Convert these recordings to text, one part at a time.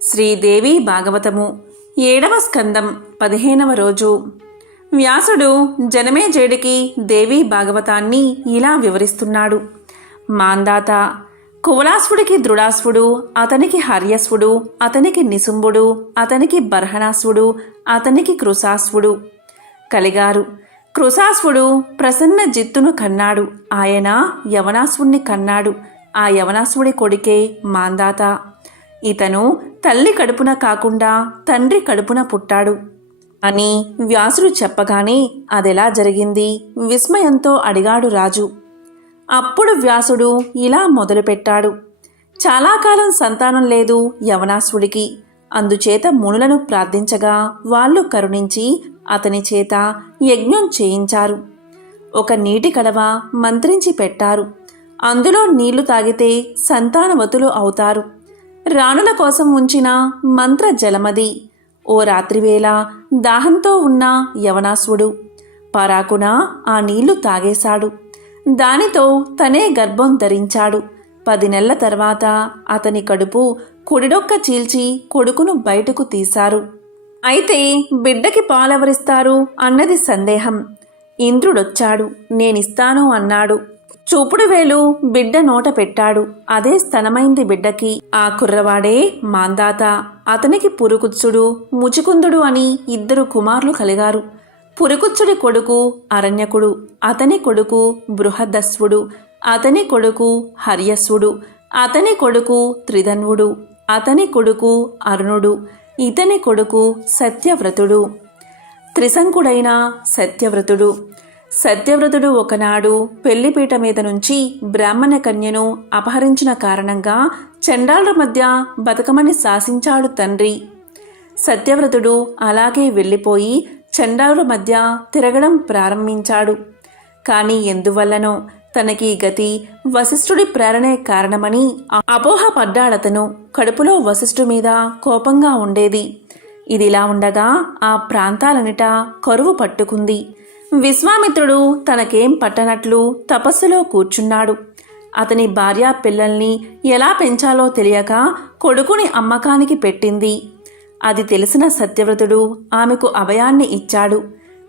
శ్రీదేవి భాగవతము 7వ స్కందం 15వ రోజు. వ్యాసుడు జనమేజయుడికి దేవి భాగవతాన్ని ఇలా వివరిస్తున్నాడు. మాందాత, కువలాశ్వుడికి దృఢాశ్వుడు, అతనికి హర్యశ్వుడు, అతనికి నిశుంభుడు, అతనికి బర్హణాశ్వుడు, అతనికి కృశాశ్వుడు కలిగారు. కృశాశ్వుడు ప్రసన్న జిత్తును కన్నాడు. ఆయన యవనాశ్వుణ్ణి కన్నాడు. ఆ యవనాశ్వుడి కొడుకే మాందాత. ఇతను తల్లి కడుపున కాకుండా తండ్రి కడుపున పుట్టాడు అని వ్యాసుడు చెప్పగానే అదెలా జరిగింది విస్మయంతో అడిగాడు రాజు. అప్పుడు వ్యాసుడు ఇలా మొదలుపెట్టాడు. చాలా కాలం సంతానం లేదు యవనాశ్వుడికి. అందుచేత మునులను ప్రార్థించగా వాళ్ళు కరుణించి అతని చేత యజ్ఞం చేయించారు. ఒక నీటి కడవ మంత్రించి పెట్టారు. అందులో నీళ్లు తాగితే సంతానవతులు అవుతారు. రాణుల కోసం ఉంచిన మంత్ర జలమది. ఓ రాత్రివేళ దాహంతో ఉన్న యవనాశ్వుడు పరాకున ఆ నీళ్లు తాగేశాడు. దానితో తనే గర్భం ధరించాడు. 10 నెలల తర్వాత అతని కడుపు కుడిడొక్క చీల్చి కొడుకును బయటకు తీశారు. అయితే బిడ్డకి పాలెవరిస్తారు అన్నది సందేహం. ఇంద్రుడొచ్చాడు. నేనిస్తాను అన్నాడు. చూపుడు వేలు బిడ్డ నోట పెట్టాడు. అదే స్తనమైంది బిడ్డకి. ఆ కుర్రవాడే మాందాత. అతనికి పురుకుత్సుడు, ముచికుందుడు అని 2 కుమారులు కలిగారు. పురుకుత్సుడి కొడుకు అరణ్యకుడు, అతని కొడుకు బృహదస్వుడు, అతని కొడుకు హర్యస్వుడు, అతని కొడుకు త్రిధన్వుడు, అతని కొడుకు అరుణుడు, ఇతని కొడుకు సత్యవ్రతుడు. త్రిశంకుడైన సత్యవ్రతుడు. సత్యవ్రతుడు ఒకనాడు పెళ్లిపీట మీద నుంచి బ్రాహ్మణ కన్యను అపహరించిన కారణంగా చండాలుల మధ్య బతకమని శాసించాడు తండ్రి. సత్యవ్రతుడు అలాగే వెళ్ళిపోయి చండాలుల మధ్య తిరగడం ప్రారంభించాడు. కానీ ఎందువల్లనో తనకి గతి వశిష్ఠుడి ప్రేరణే కారణమని అపోహపడ్డాడతను. కడుపులో వశిష్ఠు మీద కోపంగా ఉండేది. ఇదిలా ఉండగా ఆ ప్రాంతాలనిటా కరువు పట్టుకుంది. విశ్వామిత్రుడు తనకేం పట్టనట్లు తపస్సులో కూర్చున్నాడు. అతని భార్య పిల్లల్ని ఎలా పెంచాలో తెలియక కొడుకుని అమ్మకానికి పెట్టింది. అది తెలిసిన సత్యవ్రతుడు ఆమెకు అభయాన్ని ఇచ్చాడు.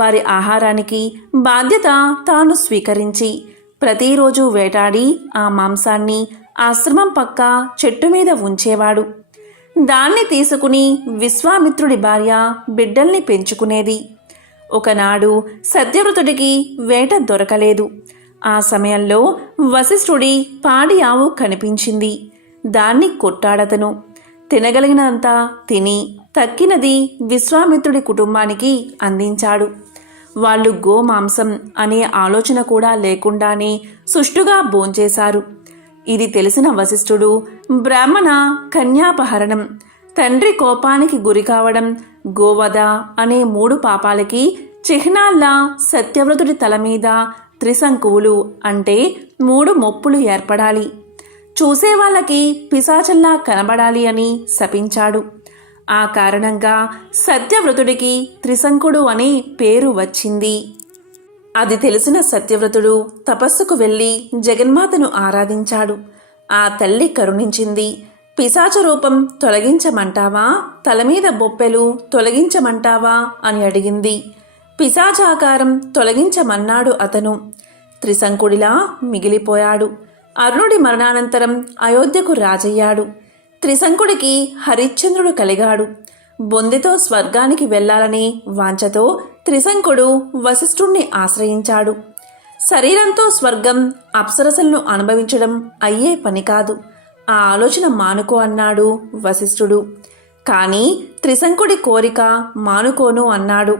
వారి ఆహారానికి బాధ్యత తాను స్వీకరించి ప్రతిరోజు వేటాడి ఆ మాంసాన్ని ఆశ్రమం పక్క చెట్టు మీద ఉంచేవాడు. దాన్ని తీసుకుని విశ్వామిత్రుడి భార్య బిడ్డల్ని పెంచుకునేది. ఒకనాడు సత్యవ్రతుడికి వేట దొరకలేదు. ఆ సమయంలో వశిష్ఠుడి పాడి ఆవు కనిపించింది. దాన్ని కొట్టాడతను. తినగలిగినంత తిని తక్కినది విశ్వామిత్రుడి కుటుంబానికి అందించాడు. వాళ్ళు గోమాంసం అనే ఆలోచన కూడా లేకుండానే సుష్టుగా భోంచేశారు. ఇది తెలిసిన వశిష్ఠుడు బ్రాహ్మణ కన్యాపహరణం, తండ్రి కోపానికి గురి కావడం, గోవధ అనే 3 పాపాలకి చిహ్నాల్లా సత్యవ్రతుడి తల మీద త్రిశంకువులు అంటే 3 మొప్పులు ఏర్పడాలి. చూసేవాళ్ళకి పిశాచల్లా కనబడాలి అని శపించాడు. ఆ కారణంగా సత్యవ్రతుడికి త్రిశంకుడు అనే పేరు వచ్చింది. అది తెలిసిన సత్యవ్రతుడు తపస్సుకు వెళ్ళి జగన్మాతను ఆరాధించాడు. ఆ తల్లి కరుణించింది. పిశాచ రూపం తొలగించమంటావా, తలమీద బొప్పెలు తొలగించమంటావా అని అడిగింది. పిశాచాకారం తొలగించమన్నాడు అతను. త్రిశంకుడిలా మిగిలిపోయాడు. అరుణుడి మరణానంతరం అయోధ్యకు రాజయ్యాడు. త్రిశంకుడికి హరిశ్చంద్రుడు కలిగాడు. బొందెతో స్వర్గానికి వెళ్లాలనే వాంఛతో త్రిశంకుడు వశిష్ఠుణ్ణి ఆశ్రయించాడు. శరీరంతో స్వర్గం అప్సరసలను అనుభవించడం అయ్యే పని కాదు. ఆ ఆలోచన మానుకో అన్నాడు వశిష్ఠుడు. కానీ త్రిశంకుడి కోరిక మానుకోను అన్నాడు.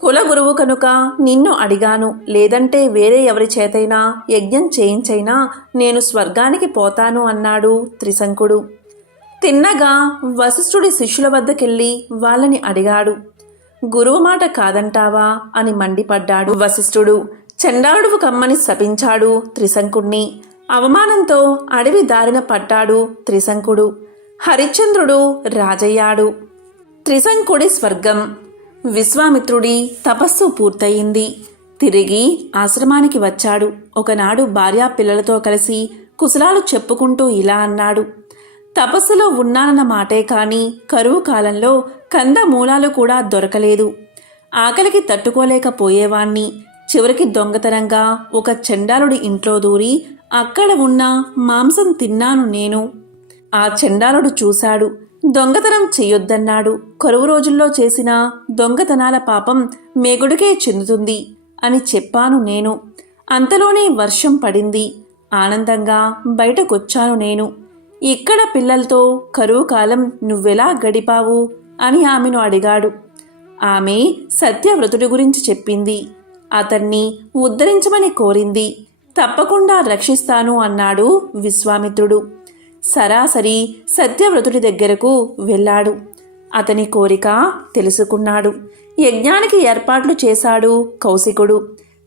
కులగురువు కనుక నిన్ను అడిగాను. లేదంటే వేరే ఎవరి చేతైనా యజ్ఞం చేయించైనా నేను స్వర్గానికి పోతాను అన్నాడు త్రిశంకుడు. తిన్నగా వశిష్ఠుడి శిష్యుల వద్దకెళ్ళి వాళ్ళని అడిగాడు. గురువు మాట కాదంటావా అని మండిపడ్డాడు వశిష్ఠుడు. చండాలుడు కమ్మని శపించాడు త్రిశంకుణ్ణి. అవమానంతో అడవి దారిన పట్టాడు త్రిశంకుడు. హరిశ్చంద్రుడు రాజయ్యాడు. త్రిశంకుడి స్వర్గం. విశ్వామిత్రుడి తపస్సు పూర్తయింది. తిరిగి ఆశ్రమానికి వచ్చాడు. ఒకనాడు భార్యా పిల్లలతో కలిసి కుశలాలు చెప్పుకుంటూ ఇలా అన్నాడు. తపస్సులో ఉన్నానన్న మాటే కాని కరువు కాలంలో కందమూలాలు కూడా దొరకలేదు. ఆకలికి తట్టుకోలేకపోయేవాణ్ణి. చివరికి దొంగతనంగా ఒక చండాలుడి ఇంట్లో దూరి అక్కడ ఉన్న మాంసం తిన్నాను నేను. ఆ చండాలుడు చూశాడు. దొంగతనం చెయ్యొద్దన్నాడు. కరువు రోజుల్లో చేసిన దొంగతనాల పాపం మేగుడికే చెందుతుంది అని చెప్పాను నేను. అంతలోనే వర్షం పడింది. ఆనందంగా బయటకొచ్చాను నేను. ఇక్కడ పిల్లలతో కరువు కాలం నువ్వెలా గడిపావు అని ఆమెను అడిగాడు. ఆమె సత్యవ్రతుడి గురించి చెప్పింది. అతన్ని ఉద్ధరించమని కోరింది. తప్పకుండా రక్షిస్తాను అన్నాడు విశ్వామిత్రుడు. సరాసరి సత్యవ్రతుడి దగ్గరకు వెళ్ళాడు. అతని కోరిక తెలుసుకున్నాడు. యజ్ఞానికి ఏర్పాట్లు చేశాడు కౌశికుడు.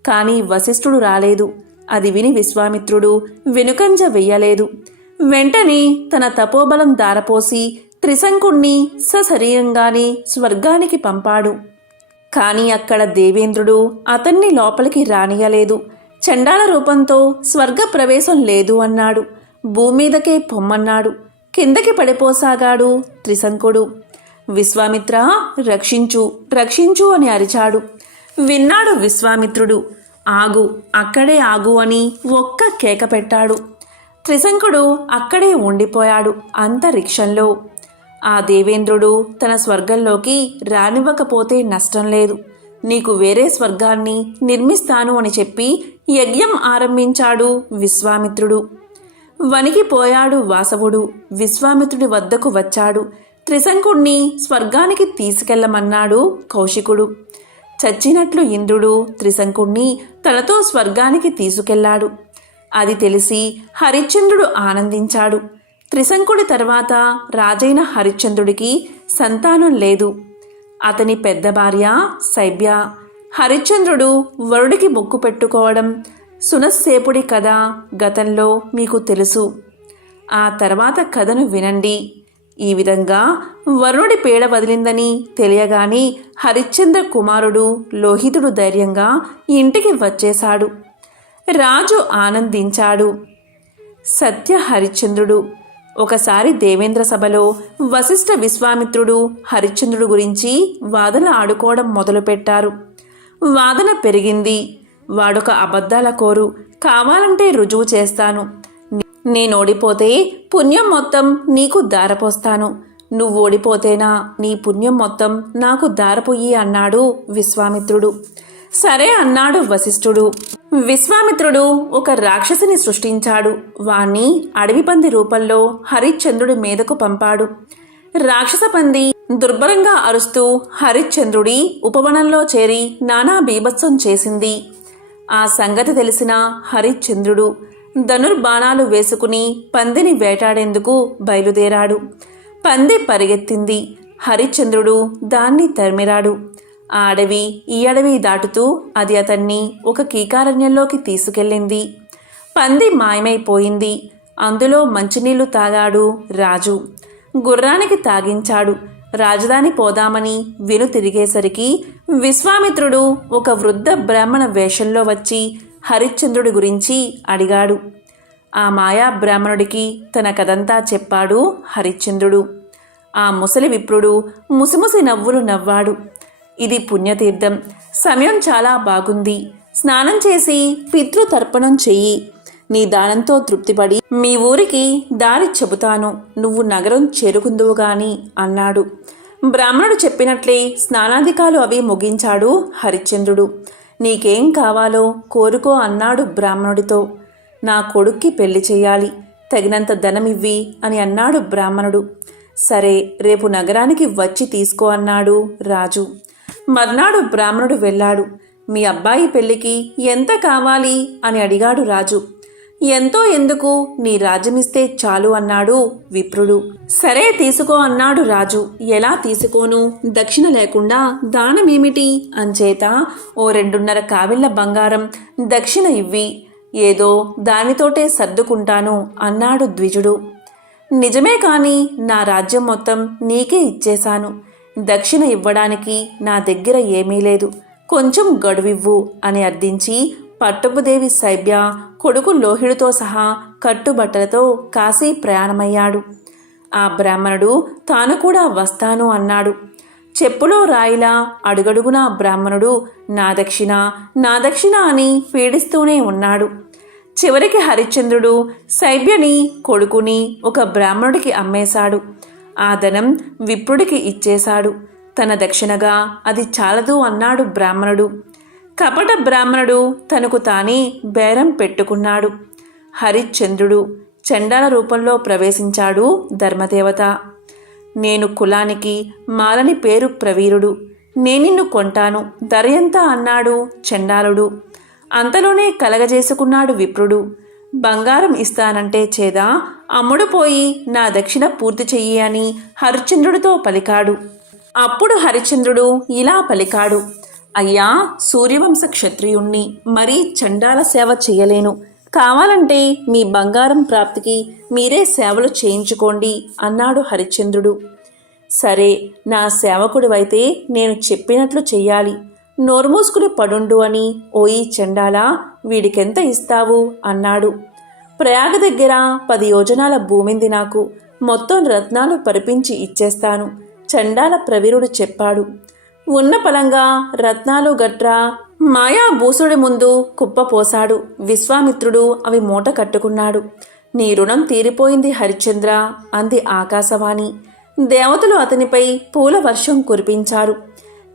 కాని వశిష్ఠుడు రాలేదు. అది విని విశ్వామిత్రుడు వెనుకంజ వెయ్యలేదు. వెంటనే తన తపోబలం దారపోసి త్రిశంకుణ్ణి సశరీరంగానే స్వర్గానికి పంపాడు. కాని అక్కడ దేవేంద్రుడు అతన్ని లోపలికి రానియలేదు. చండాల రూపంతో స్వర్గ ప్రవేశం లేదు అన్నాడు. భూమీదకే పొమ్మన్నాడు. కిందకి పడిపోసాగాడు త్రిశంకుడు. విశ్వామిత్ర, రక్షించు రక్షించు అని అరిచాడు. విన్నాడు విశ్వామిత్రుడు. ఆగు, అక్కడే ఆగు అని ఒక్క కేక పెట్టాడు. త్రిశంకుడు అక్కడే ఉండిపోయాడు అంతరిక్షంలో. ఆ దేవేంద్రుడు తన స్వర్గంలోకి రానివ్వకపోతే నష్టం లేదు, నీకు వేరే స్వర్గాన్ని నిర్మిస్తాను అని చెప్పి యజ్ఞం ఆరంభించాడు విశ్వామిత్రుడు. వణికిపోయాడు వాసవుడు. విశ్వామిత్రుడి వద్దకు వచ్చాడు. త్రిశంకుణ్ణి స్వర్గానికి తీసుకెళ్లమన్నాడు కౌశికుడు. చచ్చినట్లు ఇంద్రుడు త్రిశంకుణ్ణి తనతో స్వర్గానికి తీసుకెళ్లాడు. అది తెలిసి హరిశ్చంద్రుడు ఆనందించాడు. త్రిశంకుడి తర్వాత రాజైన హరిశ్చంద్రుడికి సంతానం లేదు. అతని పెద్ద భార్య శైబ్య. హరిశ్చంద్రుడు వరుడికి మొక్కు పెట్టుకోవడం సునస్సేపుడి కథ గతంలో మీకు తెలుసు. ఆ తర్వాత కథను వినండి. ఈ విధంగా వరుణుడి పీడ వదిలిందని తెలియగాని హరిశ్చంద్ర కుమారుడు లోహితుడు ధైర్యంగా ఇంటికి వచ్చేశాడు. రాజు ఆనందించాడు. సత్య హరిశ్చంద్రుడు. ఒకసారి దేవేంద్ర సభలో వశిష్ఠ విశ్వామిత్రుడు హరిశ్చంద్రుడు గురించి వాదన ఆడుకోవడం మొదలుపెట్టారు. వాదన పెరిగింది. వాడొక అబద్ధాల కోరు, కావాలంటే రుజువు చేస్తాను, నేనోడిపోతే పుణ్యం మొత్తం నీకు దారపోస్తాను, నువ్వు ఓడిపోతేనా నీ పుణ్యం మొత్తం నాకు దారపోయి అన్నాడు విశ్వామిత్రుడు. సరే అన్నాడు వశిష్ఠుడు. విశ్వామిత్రుడు ఒక రాక్షసిని సృష్టించాడు. వాణ్ణి అడవి పంది రూపంలో హరిశ్చంద్రుడి మీదకు పంపాడు. రాక్షస పంది దుర్భరంగా అరుస్తూ హరిశ్చంద్రుడి ఉపవనంలో చేరి నానా బీభత్సం చేసింది. ఆ సంగతి తెలిసిన హరిశ్చంద్రుడు ధనుర్బాణాలు వేసుకుని పందిని వేటాడేందుకు బయలుదేరాడు. పంది పరిగెత్తింది. హరిశ్చంద్రుడు దాన్ని తరిమిరాడు. ఆ అడవి ఈ అడవి దాటుతూ అది అతన్ని ఒక కీకారణ్యంలోకి తీసుకెళ్ళింది. పంది మాయమైపోయింది. అందులో మంచినీళ్లు తాగాడు రాజు. గుర్రానికి తాగించాడు. రాజధాని పోదామని వెను తిరిగేసరికి విశ్వామిత్రుడు ఒక వృద్ధ బ్రాహ్మణ వేషంలో వచ్చి హరిశ్చంద్రుడి గురించి అడిగాడు. ఆ మాయా బ్రాహ్మణుడికి తన కథంతా చెప్పాడు హరిశ్చంద్రుడు. ఆ ముసలి విప్రుడు ముసిముసి నవ్వులు నవ్వాడు. ఇది పుణ్యతీర్థం, సమయం చాలా బాగుంది, స్నానం చేసి పితృతర్పణం చెయ్యి, నీ దానంతో తృప్తిపడి మీ ఊరికి దారి చెబుతాను, నువ్వు నగరం చేరుకుందువు గాని అన్నాడు. బ్రాహ్మణుడు చెప్పినట్లే స్నానాధికాలు అవి ముగించాడు హరిశ్చంద్రుడు. నీకేం కావాలో కోరుకో అన్నాడు బ్రాహ్మణుడితో. నా కొడుక్కి పెళ్లి చెయ్యాలి, తగినంత ధనమివ్వి అని అన్నాడు బ్రాహ్మణుడు. సరే, రేపు నగరానికి వచ్చి తీసుకో అన్నాడు రాజు. మర్నాడు బ్రాహ్మణుడు వెళ్ళాడు. మీ అబ్బాయి పెళ్లికి ఎంత కావాలి అని అడిగాడు రాజు. ఎంతో ఎందుకు, నీ రాజ్యమిస్తే చాలు అన్నాడు విప్రుడు. సరే తీసుకో అన్నాడు రాజు. ఎలా తీసుకోను, దక్షిణ లేకుండా దానమేమిటి, అంచేత ఓ 2.5 కావిళ్ల బంగారం దక్షిణ ఇవ్వి, ఏదో దానితోటే సర్దుకుంటాను అన్నాడు ద్విజుడు. నిజమే కాని నా రాజ్యం మొత్తం నీకే ఇచ్చేశాను, దక్షిణ ఇవ్వడానికి నా దగ్గర ఏమీ లేదు, కొంచెం గడువివ్వు అని అర్థించి పట్టపుదేవి శైబ్య కొడుకు లోహిడుతో సహా కట్టుబట్టలతో కాశీ ప్రయాణమయ్యాడు. ఆ బ్రాహ్మణుడు తాను కూడా వస్తాను అన్నాడు. చెప్పులో రాయిలా అడుగడుగునా బ్రాహ్మణుడు నా దక్షిణ నా దక్షిణ అని పీడిస్తూనే ఉన్నాడు. చివరికి హరిశ్చంద్రుడు శైబ్యని కొడుకుని ఒక బ్రాహ్మణుడికి అమ్మేశాడు. ఆ ధనం విప్రుడికి ఇచ్చేశాడు. తన దక్షిణగా అది చాలదు అన్నాడు బ్రాహ్మణుడు. కపట బ్రాహ్మణుడు తనకు తానే బేరం పెట్టుకున్నాడు. హరిశ్చంద్రుడు చండాల రూపంలో ప్రవేశించాడు ధర్మదేవత. నేను కులానికి మాలని పేరు ప్రవీరుడు, నేనిన్ను కొంటాను, ధర ఎంత అన్నాడు చండాలుడు. అంతలోనే కలగజేసుకున్నాడు విప్రుడు. బంగారం ఇస్తానంటే చేదా, అమ్ముడు పోయి నా దక్షిణ పూర్తి చెయ్యి అని హరిశ్చంద్రుడితో పలికాడు. అప్పుడు హరిశ్చంద్రుడు ఇలా పలికాడు, అయ్యా, సూర్యవంశ క్షత్రియుణ్ణి, మరీ చండాల సేవ చేయలేను. కావాలంటే మీ బంగారం ప్రాప్తికి మీరే సేవలు చేయించుకోండి అన్నాడు హరిశ్చంద్రుడు. సరే, నా సేవకుడివైతే నేను చెప్పినట్లు చెయ్యాలి. నోర్మూసుకుని పడుండు అని ఓయి చండాలా, వీడికెంత ఇస్తావు అన్నాడు. ప్రయాగ దగ్గర 10 యోజనాల భూమింది నాకు, మొత్తం రత్నాలు పరిపించి ఇచ్చేస్తాను చండాల ప్రవీరుడు చెప్పాడు. ఉన్న పలంగా రత్నాలు గట్రా మాయా భూసుడి ముందు కుప్పపోశాడు. విశ్వామిత్రుడు అవి మూట కట్టుకున్నాడు. నీ రుణం తీరిపోయింది హరిశ్చంద్ర అంది ఆకాశవాణి. దేవతలు అతనిపై పూల వర్షం కురిపించారు.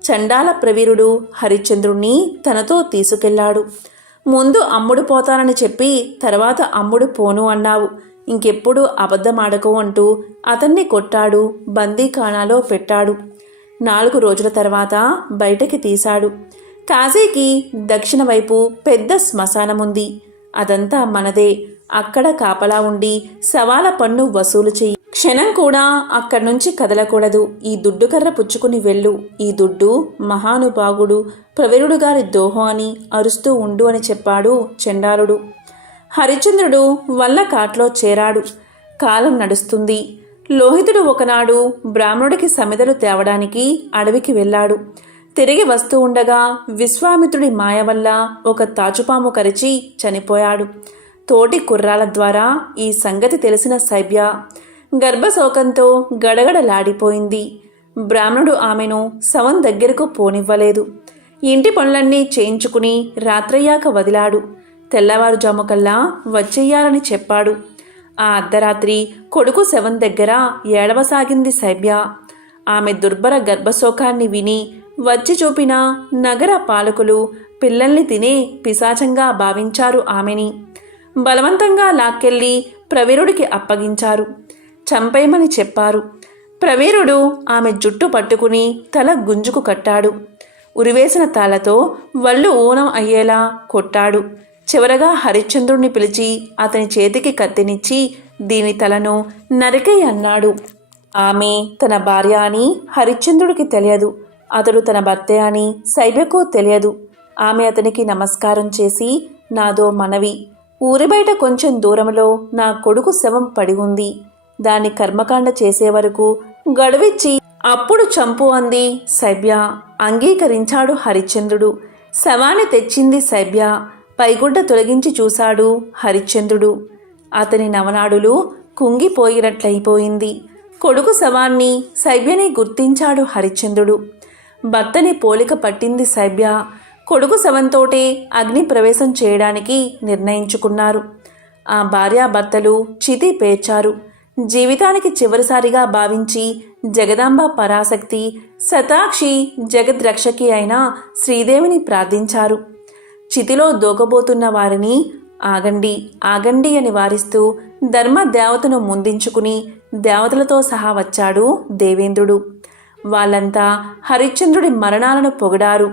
చండాల ప్రవీరుడు హరిశ్చంద్రుణ్ణి తనతో తీసుకెళ్లాడు. ముందు అమ్ముడు పోతానని చెప్పి తర్వాత అమ్ముడు పోను అన్నావు, ఇంకెప్పుడు అబద్ధమాడకు అంటూ అతన్ని కొట్టాడు, బందీఖానాలో పెట్టాడు. 4 రోజుల తర్వాత బయటకి తీశాడు. కాశీకి దక్షిణ వైపు పెద్ద శ్మశానముంది. అదంతా మనదే. అక్కడ కాపలా ఉండి సవాల పన్ను వసూలు చెయ్యి. క్షణం కూడా అక్కడి నుంచి కదలకూడదు. ఈ దుడ్డు కర్ర పుచ్చుకుని వెళ్ళు. ఈ దుడ్డు మహానుభావుడు ప్రవీరుడు గారి దోహం అని అరుస్తూ ఉండు అని చెప్పాడు చండాలుడు. హరిశ్చంద్రుడు వల్ల కాట్లో చేరాడు. కాలం నడుస్తుంది. లోహితుడు ఒకనాడు బ్రాహ్మణుడికి సమిదలు తేవడానికి అడవికి వెళ్ళాడు. తిరిగి వస్తూ ఉండగా విశ్వామిత్రుడి మాయ వల్ల ఒక తాచుపాము కరిచి చనిపోయాడు. తోటి కుర్రాల ద్వారా ఈ సంగతి తెలిసిన శైబ్య గర్భశోకంతో గడగడలాడిపోయింది. బ్రాహ్మణుడు ఆమెను శవం దగ్గరకు పోనివ్వలేదు. ఇంటి పనులన్నీ చేయించుకుని రాత్రయ్యాక వదిలాడు. తెల్లవారుజాముకల్లా వచ్చేయాలని చెప్పాడు. ఆ అర్ధరాత్రి కొడుకు శవం దగ్గర ఏడవసాగింది శైబ్య. ఆమె దుర్భర గర్భశోకాన్ని విని వచ్చి చూపిన నగర పాలకులు పిల్లల్ని తినే పిశాచంగా భావించారు ఆమెని. బలవంతంగా లాక్కెళ్ళి ప్రవీరుడికి అప్పగించారు. చంపేయమని చెప్పారు. ప్రవీరుడు ఆమె జుట్టు పట్టుకుని తల గుంజుకు కట్టాడు. ఉరివేసిన తాళ్లతో వళ్ళు ఊనం అయ్యేలా కొట్టాడు. చివరగా హరిశ్చంద్రుణ్ణి పిలిచి అతని చేతికి కత్తినిచ్చి దీని తలను నరికేయ్ అన్నాడు. ఆమె తన భార్య అని హరిశ్చంద్రుడికి తెలియదు. అతడు తన భర్తే అని శైబ్యకు తెలియదు. ఆమె అతనికి నమస్కారం చేసి, నాదో మనవి, ఊరి బయట కొంచెం దూరంలో నా కొడుకు శవం పడి ఉంది. దాన్ని కర్మకాండ చేసే వరకు గడువిచ్చి అప్పుడు చంపు అంది శైబ్య. అంగీకరించాడు హరిశ్చంద్రుడు. శవాన్ని తెచ్చింది శైబ్య. పైగుడ్డ తొలగించి చూశాడు హరిశ్చంద్రుడు. అతని నవనాడులు కుంగిపోయినట్లయిపోయింది. కొడుకు శవాన్ని శైబ్యని గుర్తించాడు హరిశ్చంద్రుడు. భర్తని పోలిక పట్టింది శైబ్య. కొడుకు శవంతోటే అగ్ని ప్రవేశం చేయడానికి నిర్ణయించుకున్నారు. ఆ భార్యాభర్తలు చితి పేర్చారు. జీవితానికి చివరిసారిగా భావించి జగదాంబ పరాశక్తి, శతాక్షి, జగద్రక్షకి అయిన శ్రీదేవిని ప్రార్థించారు. చితిలో దూకబోతున్న వారిని ఆగండి ఆగండి అని వారిస్తూ ధర్మదేవతను ముందించుకుని దేవతలతో సహా వచ్చాడు దేవేంద్రుడు. వాళ్ళంతా హరిశ్చంద్రుడి మరణాలను పొగిడారు.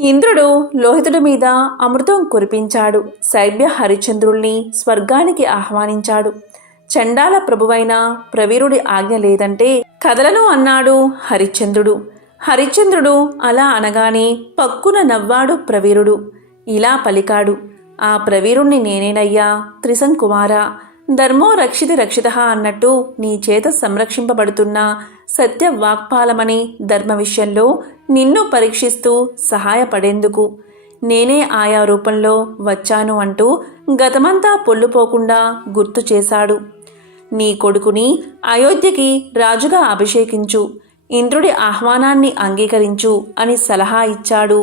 ఇంద్రుడు లోహితుడి మీద అమృతం కురిపించాడు. శైబ్య హరిశ్చంద్రుల్ని స్వర్గానికి ఆహ్వానించాడు. చండాల ప్రభువైన ప్రవీరుడి ఆజ్ఞ లేదంటే కదలను అన్నాడు హరిశ్చంద్రుడు. హరిశ్చంద్రుడు అలా అనగానే పక్కున నవ్వాడు ప్రవీరుడు. ఇలా పలికాడు, ఆ ప్రవీరుణ్ణి నేనేనయ్యా, త్రిశంకుమార. ధర్మో రక్షితి రక్షితః అన్నట్టు నీ చేత సంరక్షింపబడుతున్న సత్య వాక్పాలమనే ధర్మ విషయంలో నిన్ను పరీక్షిస్తూ సహాయపడేందుకు నేనే ఆయా రూపంలో వచ్చాను అంటూ గతమంతా పొల్లుపోకుండా గుర్తు చేశాడు. నీ కొడుకుని అయోధ్యకి రాజుగా అభిషేకించు, ఇంద్రుడి ఆహ్వానాన్ని అంగీకరించు అని సలహా ఇచ్చాడు.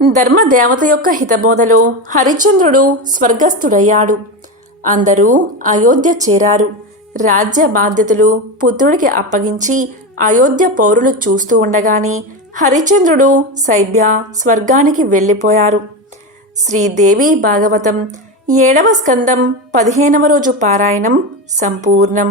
ధర్మదేవత యొక్క హితబోధలో హరిశ్చంద్రుడు స్వర్గస్థుడయ్యాడు. అందరూ అయోధ్య చేరారు. రాజ్య బాధ్యతలు పుత్రుడికి అప్పగించి అయోధ్య పౌరులు చూస్తూ ఉండగానే హరిశ్చంద్రుడు శైబ్య స్వర్గానికి వెళ్ళిపోయారు. శ్రీదేవి భాగవతం 7వ స్కందం 15వ రోజు పారాయణం సంపూర్ణం.